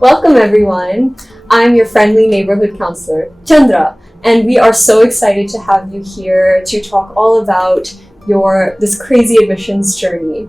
Welcome everyone. I'm your friendly neighborhood counselor, Chandra, and we are so excited to have you here to talk all about this crazy admissions journey.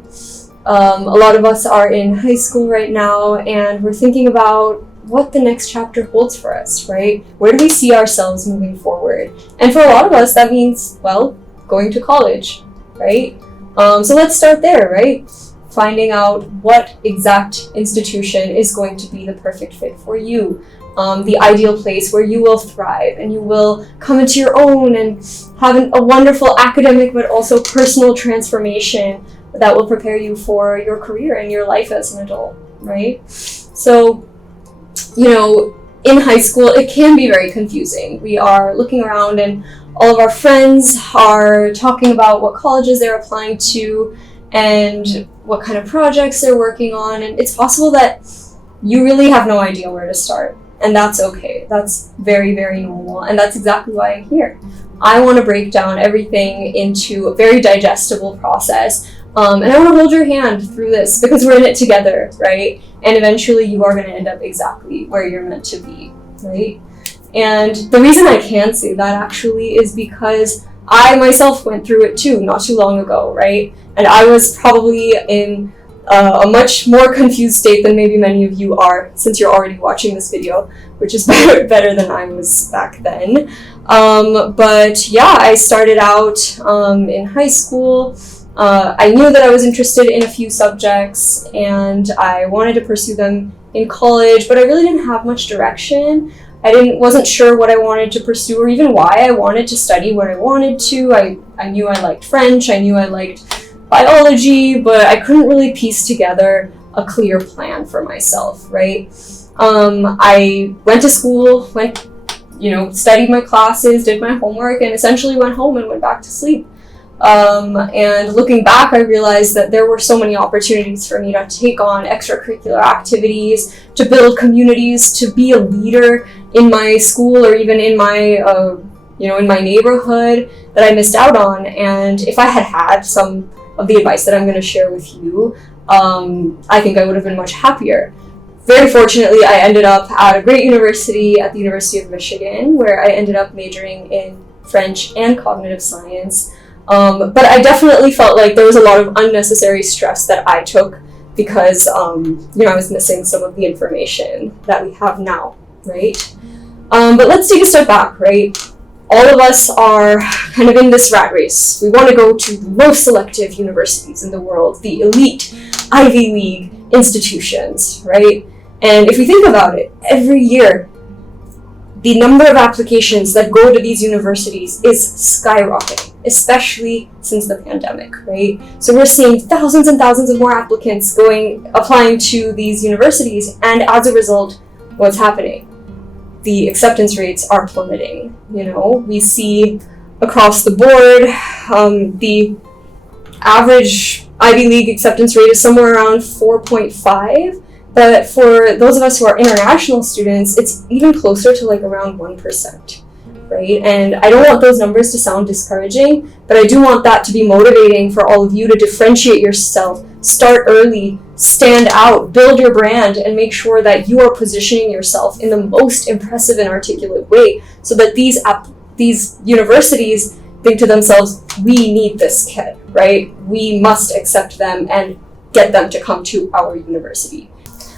A lot of us are in high school right now, and we're thinking about what the next chapter holds for us, right? Where do we see ourselves moving forward? And for a lot of us, that means, well, going to college, right? So let's start there, right? Finding out what exact institution is going to be the perfect fit for you. The ideal place where you will thrive and you will come into your own and have a wonderful academic but also personal transformation that will prepare you for your career and your life as an adult, right? So, in high school, it can be very confusing. We are looking around and all of our friends are talking about what colleges they're applying to and what kind of projects they're working on, and it's possible that you really have no idea where to start, and that's okay. That's very, very normal, and that's exactly why I'm here. I want to break down everything into a very digestible process, and I want to hold your hand through this because we're in it together, right? And eventually you are going to end up exactly where you're meant to be, right? And the reason I can say that actually is because I myself went through it too, not too long ago, right? And I was probably in a much more confused state than maybe many of you are, since you're already watching this video, which is better than I was back then. But yeah, I started out in high school. I knew that I was interested in a few subjects and I wanted to pursue them in college, but I really didn't have much direction. Wasn't sure what I wanted to pursue or even why I wanted to study what I wanted to. I knew I liked French, I knew I liked biology, but I couldn't really piece together a clear plan for myself, right? I went to school, studied my classes, did my homework, and essentially went home and went back to sleep. And looking back, I realized that there were so many opportunities for me to take on extracurricular activities, to build communities, to be a leader in my school or even in my, in my neighborhood that I missed out on. And if I had some of the advice that I'm going to share with you, I think I would have been much happier. Very fortunately, I ended up at a great university at the University of Michigan, where I ended up majoring in French and cognitive science. But I definitely felt like there was a lot of unnecessary stress that I took because, I was missing some of the information that we have now, right? But let's take a step back, right? All of us are kind of in this rat race. We want to go to the most selective universities in the world, the elite Ivy League institutions, right? And if you think about it, every year, the number of applications that go to these universities is skyrocketing, especially since the pandemic, right? So we're seeing thousands and thousands of more applicants applying to these universities, and as a result, what's happening? The acceptance rates are plummeting. We see across the board, the average Ivy League acceptance rate is somewhere around 4.5. But for those of us who are international students, it's even closer to around 1%, right? And I don't want those numbers to sound discouraging, but I do want that to be motivating for all of you to differentiate yourself, start early, stand out, build your brand, and make sure that you are positioning yourself in the most impressive and articulate way so that these universities think to themselves, we need this kid, right? We must accept them and get them to come to our university.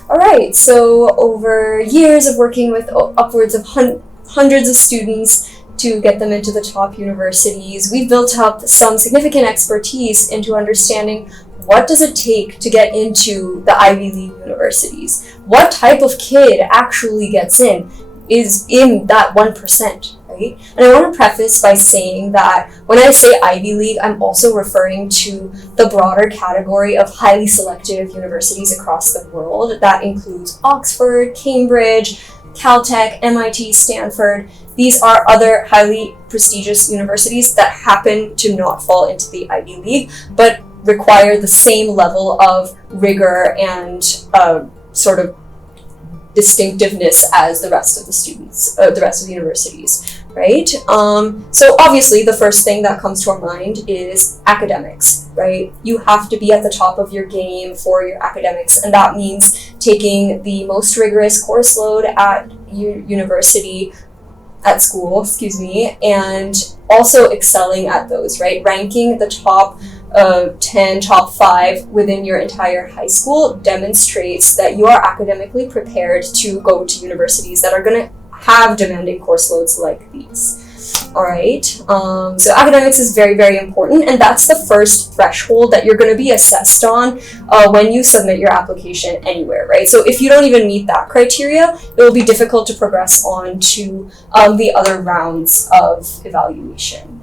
All right, so over years of working with upwards of hundreds of students to get them into the top universities, we've built up some significant expertise into understanding what does it take to get into the Ivy League universities? What type of kid actually gets is in that 1%, right? And I want to preface by saying that when I say Ivy League, I'm also referring to the broader category of highly selective universities across the world. That includes Oxford, Cambridge, Caltech, MIT, Stanford. These are other highly prestigious universities that happen to not fall into the Ivy League, but require the same level of rigor and sort of distinctiveness as the rest of the universities, right? So obviously the first thing that comes to our mind is academics, right? You have to be at the top of your game for your academics, and that means taking the most rigorous course load at school, and also excelling at those, right? Ranking the top 10, top 5 within your entire high school demonstrates that you are academically prepared to go to universities that are going to have demanding course loads like these. All right, so academics is very, very important, and that's the first threshold that you're going to be assessed on when you submit your application anywhere, right? So if you don't even meet that criteria, it will be difficult to progress on to the other rounds of evaluation,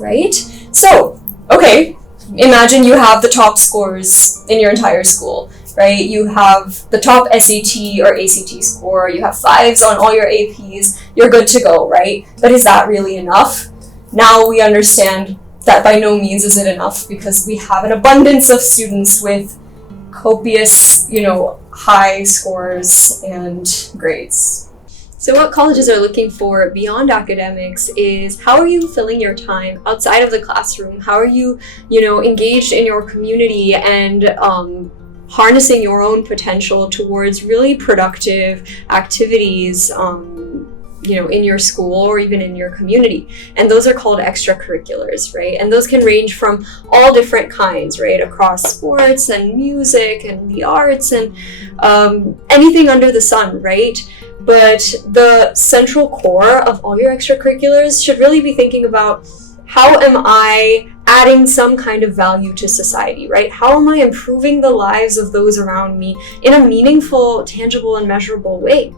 right? So, okay, imagine you have the top scores in your entire school, right? You have the top SAT or ACT score, you have 5s on all your APs, you're good to go, right? But is that really enough? Now we understand that by no means is it enough, because we have an abundance of students with copious, high scores and grades. So what colleges are looking for beyond academics is, how are you filling your time outside of the classroom? How are you, engaged in your community and harnessing your own potential towards really productive activities, in your school or even in your community. And those are called extracurriculars, right? And those can range from all different kinds, right? Across sports and music and the arts and anything under the sun, right? But the central core of all your extracurriculars should really be thinking about, how am I adding some kind of value to society, right? How am I improving the lives of those around me in a meaningful, tangible, and measurable way?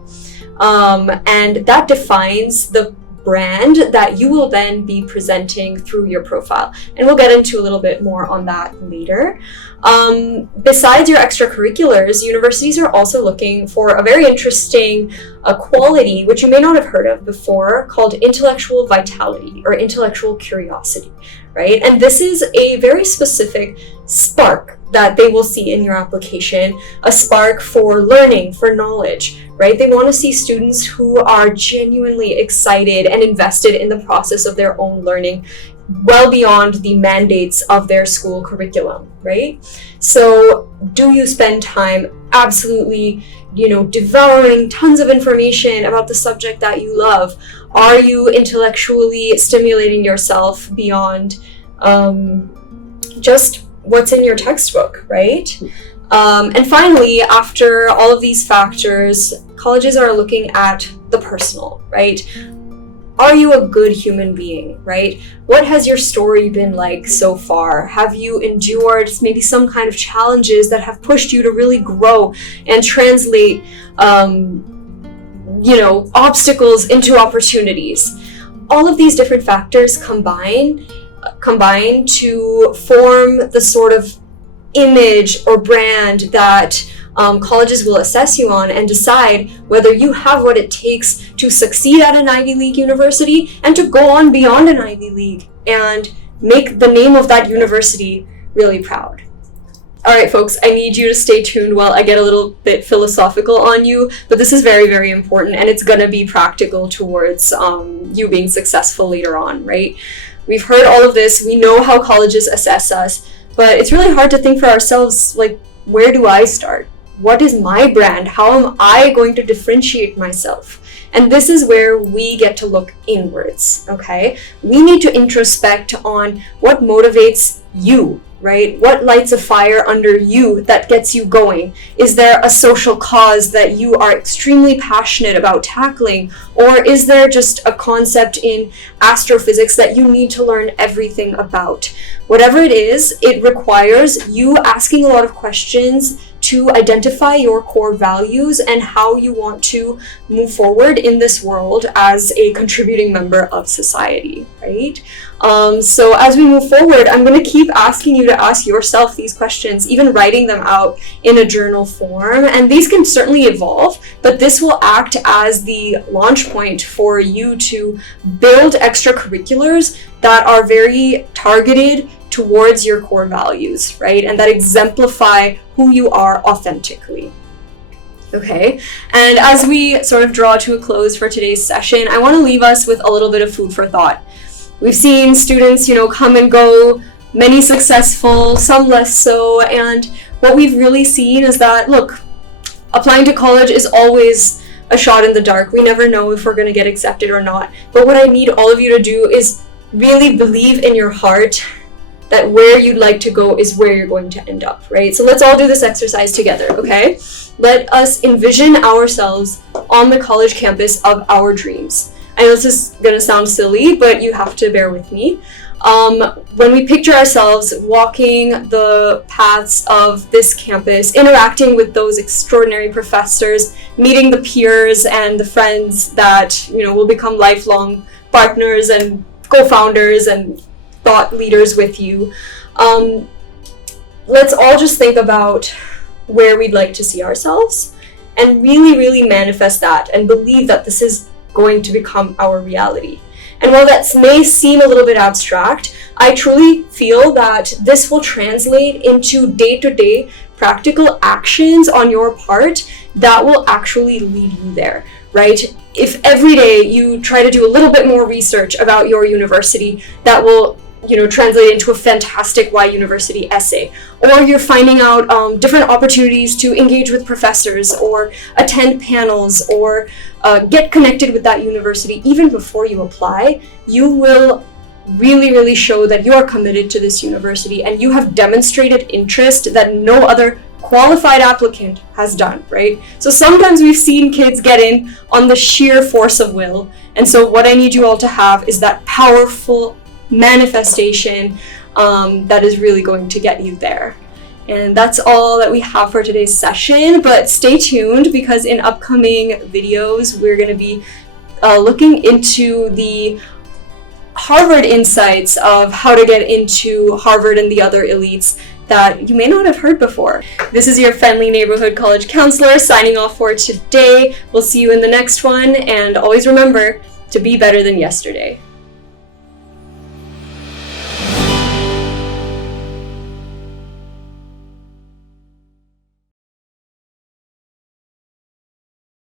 And that defines the brand that you will then be presenting through your profile. And we'll get into a little bit more on that later. Besides your extracurriculars, universities are also looking for a very interesting quality, which you may not have heard of before, called intellectual vitality or intellectual curiosity, right? And this is a very specific spark that they will see in your application, a spark for learning, for knowledge, right? They want to see students who are genuinely excited and invested in the process of their own learning, well beyond the mandates of their school curriculum, right? So do you spend time absolutely, devouring tons of information about the subject that you love? Are you intellectually stimulating yourself beyond just what's in your textbook, right? And finally, after all of these factors, colleges are looking at the personal, right? Are you a good human being, right? What has your story been like so far? Have you endured maybe some kind of challenges that have pushed you to really grow and translate, obstacles into opportunities? All of these different factors combine to form the sort of image or brand that colleges will assess you on and decide whether you have what it takes to succeed at an Ivy League university and to go on beyond an Ivy League and make the name of that university really proud. All right, folks, I need you to stay tuned while I get a little bit philosophical on you, but this is very, very important, and it's going to be practical towards you being successful later on, right? We've heard all of this. We know how colleges assess us, but it's really hard to think for ourselves, like, where do I start? What is my brand? How am I going to differentiate myself? And this is where we get to look inwards, okay? We need to introspect on what motivates you, right? What lights a fire under you that gets you going? Is there a social cause that you are extremely passionate about tackling? Or is there just a concept in astrophysics that you need to learn everything about? Whatever it is, it requires you asking a lot of questions to identify your core values and how you want to move forward in this world as a contributing member of society, right? So as we move forward, I'm going to keep asking you to ask yourself these questions, even writing them out in a journal form. And these can certainly evolve, but this will act as the launch point for you to build extracurriculars that are very targeted towards your core values, right? And that exemplify who you are authentically. Okay, and as we sort of draw to a close for today's session, I want to leave us with a little bit of food for thought. We've seen students, come and go, many successful, some less so, and what we've really seen is that, look, applying to college is always a shot in the dark. We never know if we're going to get accepted or not. But what I need all of you to do is really believe in your heart that where you'd like to go is where you're going to end up, right? So let's all do this exercise together, okay? Let us envision ourselves on the college campus of our dreams. I know this is going to sound silly, but you have to bear with me. When we picture ourselves walking the paths of this campus, interacting with those extraordinary professors, meeting the peers and the friends that, will become lifelong partners and co-founders and thought leaders with you, let's all just think about where we'd like to see ourselves and really, really manifest that and believe that this is going to become our reality. And while that may seem a little bit abstract, I truly feel that this will translate into day-to-day practical actions on your part that will actually lead you there, right? If every day you try to do a little bit more research about your university, that will translate into a fantastic Y University essay, or you're finding out different opportunities to engage with professors or attend panels or get connected with that university even before you apply, you will really, really show that you are committed to this university and you have demonstrated interest that no other qualified applicant has done, right? So sometimes we've seen kids get in on the sheer force of will, and so what I need you all to have is that powerful manifestation that is really going to get you there. And that's all that we have for today's session, but stay tuned because in upcoming videos we're going to be looking into the Harvard insights of how to get into Harvard and the other elites that you may not have heard before. This is your friendly neighborhood college counselor signing off for today. We'll see you in the next one, and always remember to be better than yesterday.